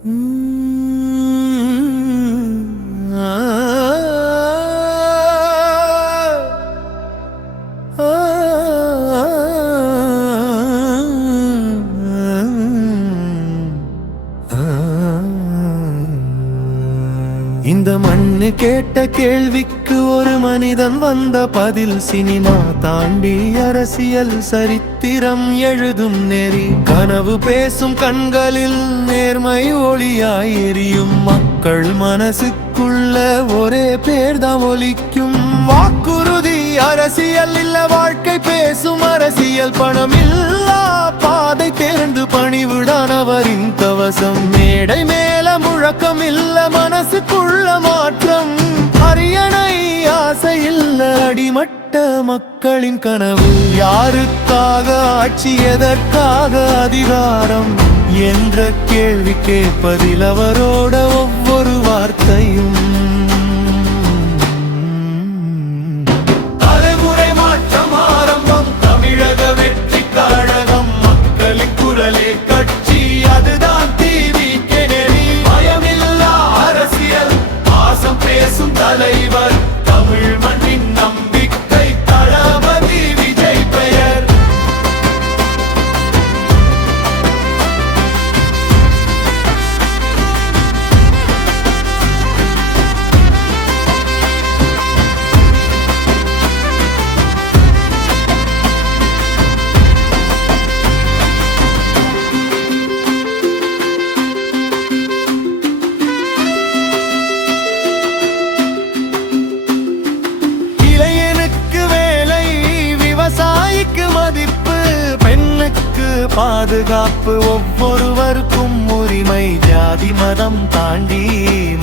இந்த மண்ணு கேட்ட கேள்விக்கு ஒரு மனிதன் வந்த பதில். சினிமா தாண்டி அரசியல் சரித்திரம் எழுதும் நெறி. கனவு பேசும் கண்களில் நேர்மை ஒளியாய் எரியும். மக்கள் மனசுக்குள்ள ஒரே பேர்தான் ஒலிக்கும். வாக்குறுதி அரசியல் இல்ல, வாழ்க்கை பேசும் அரசியல். பணம் இல்லா பாதை தேர்ந்து பணிவுடான் அவரின் கவசம். மேடை மேல முழக்கம் இல்ல, மனசுக்குள்ள மாற்றம். அரியணை ஆசை இல்ல, அடிமட்ட மக்களின் கனவு. யாருக்காக ஆட்சி, எதற்காக அதிகாரம் என்ற கேள்வி கேட்பதில் அவரோட ஒவ்வொரு வார்த்தையும். தலைமுறை மாற்றம் ஆரம்பம், தமிழக வெற்றி கழகம். மக்களின் குரலே கட்சி, அதுதான் டிவிகே நெறி. பயமில்லா அரசியல், பாசம் பேசும் தலைவர். தமிழ் மண்ணின் நம்பிக்கை, தளபதி விஜய் பெயர். பாதுகாப்பு, ஒவ்வொருவருக்கும் உரிமை. ஜாதி மதம் தாண்டி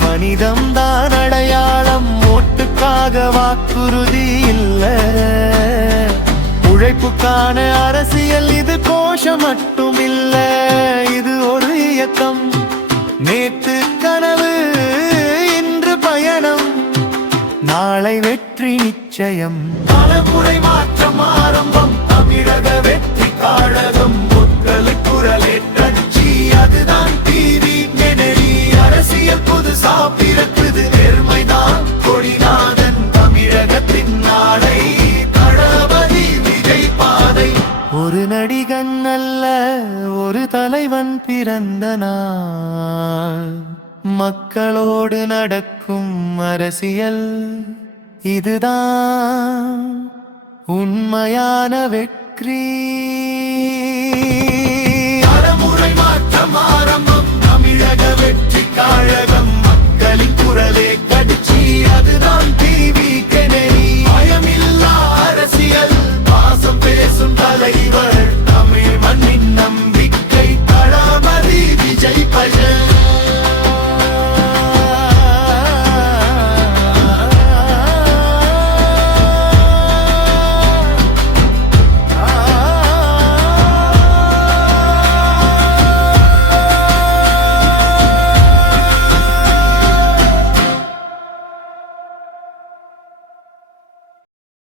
மனிதம் தான் அடையாளம். ஓட்டுக்காக வாக்குறுதி இல்ல, உழைப்புக்கான அரசியல். இது கோஷம் மட்டும் இல்ல, இது ஒரு இயக்கம். நேத்து கனவு, இன்று பயணம், நாளை வெற்றி நிச்சயம். தலைமுறை மாற்றம் ஆரம்பம், தமிழக வெற்றி கழகம். குரலே கட்சி, அதுதான் டிவிகே நெறி. அரசியல் புதுசா பிறக்குது, நேர்மைதான் கொடிநாதன். தமிழகத்தின் நாடை, தளபதி விஜய் பாதை. ஒரு நடிகன் அல்ல, ஒரு தலைவன் பிறந்த நாள். மக்களோடு நடக்கும் அரசியல், இதுதான் உண்மையான வெற்றி. தலைமுறை மாற்றம்